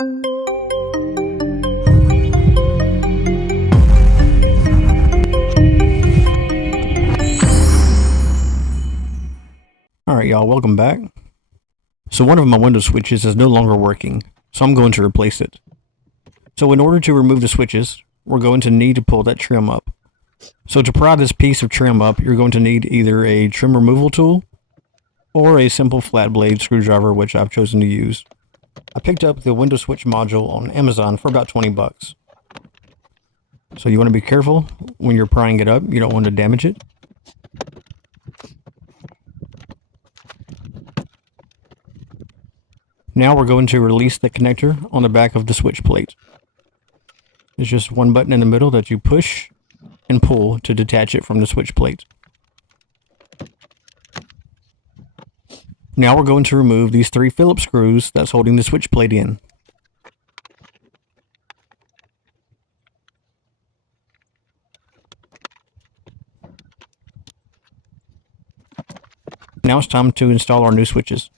Alright y'all, welcome back. So one of my window switches is no longer working, so I'm going to replace it. So in order to remove the switches, we're going to need to pull that trim up. So to pry this piece of trim up, you're going to need either a trim removal tool or a simple flat blade screwdriver, which I've chosen to use. I picked up the window switch module on Amazon for about 20 bucks. So you want to be careful when you're prying it up, you don't want to damage it. Now we're going to release the connector on the back of the switch plate. There's just one button in the middle that you push and pull to detach it from the switch plate. Now we're going to remove these 3 Phillips screws that's holding the switch plate in. Now it's time to install our new switches.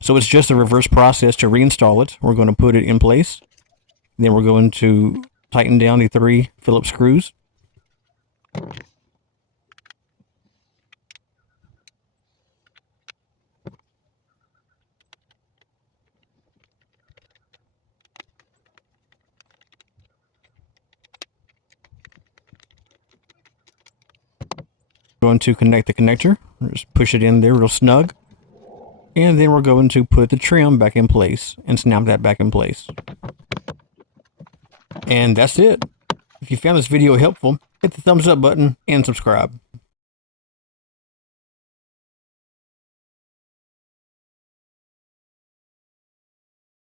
So it's just a reverse process to reinstall it. We're going to put it in place. Then we're going to tighten down the 3 Phillips screws. Going to connect the connector. Just push it in there real snug. And then we're going to put the trim back in place and snap that back in place. And that's it. If you found this video helpful, hit the thumbs up button and subscribe.